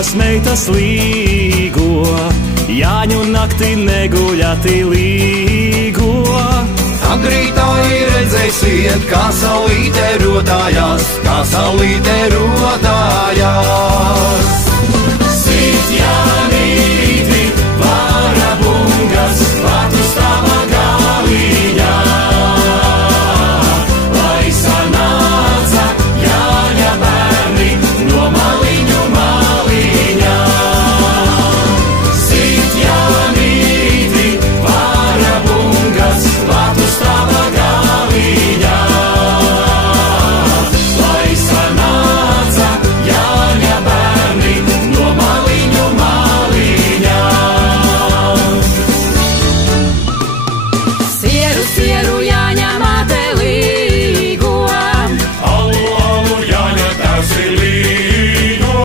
Zīnas meitas līgo, Jāņu naktī neguļati līgo. Agrītā ir redzēsiet, kā saulīte rodājās, kā saulīte rodājās.